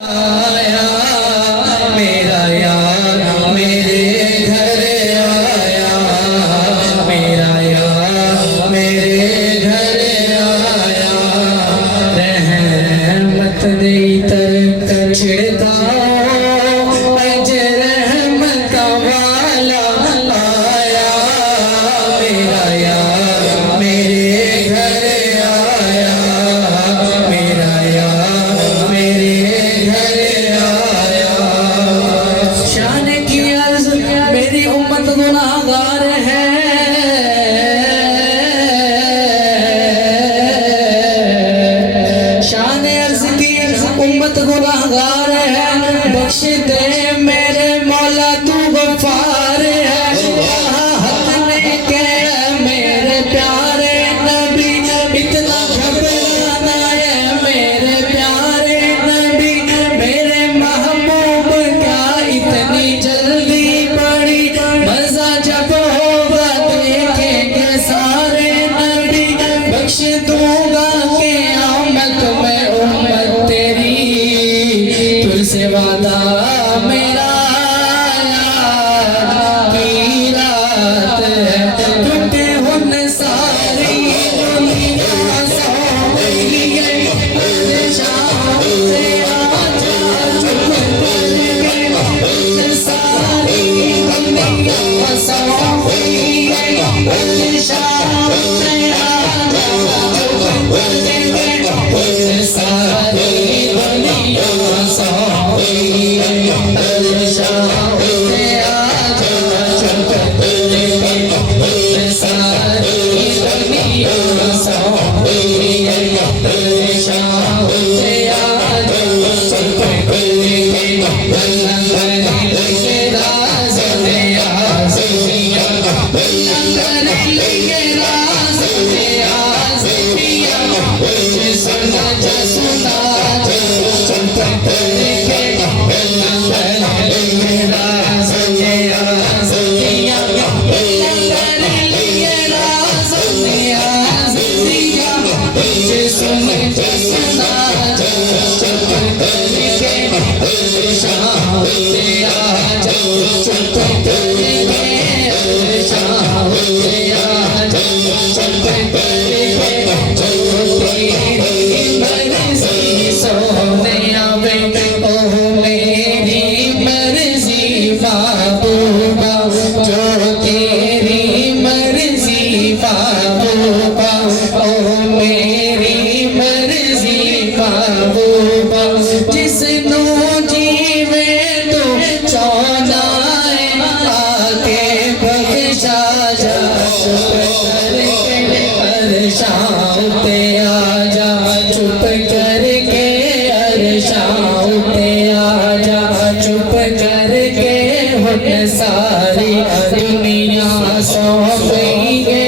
आया मेरा यार मेरे घर आया, मेरा यार मेरे घर आया। रहमत दे तर छिड़का रहमत का वाला आया, मेरा यार मेरे घर आया, मेरा यार मेरे मेरी उम्मत गुनाहगार है, शान अर्ज की उम्मत गुनाहगार है। बख्श दे मेरे मौला तू गफ्फार है। हक में कह मेरे प्यारे नबी, इतना घबराना है मेरे प्यारे नबी। मेरे महबूब क्या इतनी जल्दी पड़ी, मजा जब होगा देखेंगे सारे नबी। बख्श दूंगा के आमद में उम्मत तेरी, तुझसे वादा मेरा की रात है। टूटे हुन सारी दुनिया सो गई है, शाम से आज चुप करके सारी दुनिया सो गई है, शाम से आज चुप करके सारी दुनिया सो गई है, शाम से आज चुप करके सारी दुनिया सो गई है, शाम से आज चुप करके राज दिया चुप करके अरशां पे आजा, चुप करके हुन सारी दुनिया सो गई है,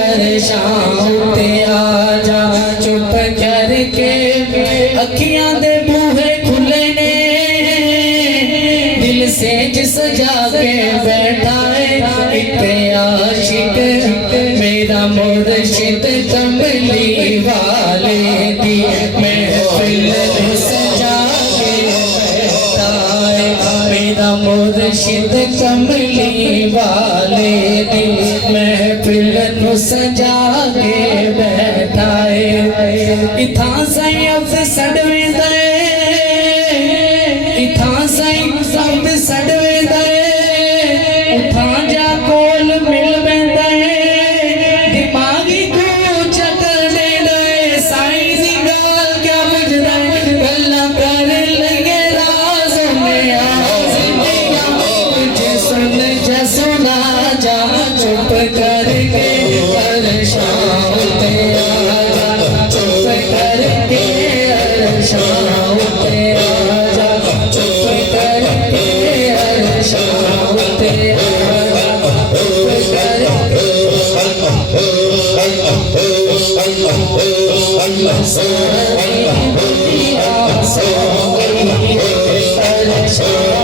अरशां पे आजा चुप करके। अखियां दे बूहे खुले ने, दिल से जिस जाके बैठा है इत्ते आशिक मेरा मुर्शिद कमली वाले दी महफिल सजा के बैठा है, मेरा मुर्शिद कमली वाले दी महफिल सजा के बैठा है। इथा सही अब सड़वे दे, इथा सही सब सड़वे दे, उठा जा कोल मिल बैठा है। दिमागी को चकर दे दे, साईं दी गाल क्या बुझदा है, गल्ला कर लगे राज में आस दिया। तुझे सुन जा सुना जा, चुप करके अरशां पे आजा, चुप करके अरशां पे आजा, चुप करके अरशां पे आजा, चुप करके सारी दुनिया सो गई है, अरशां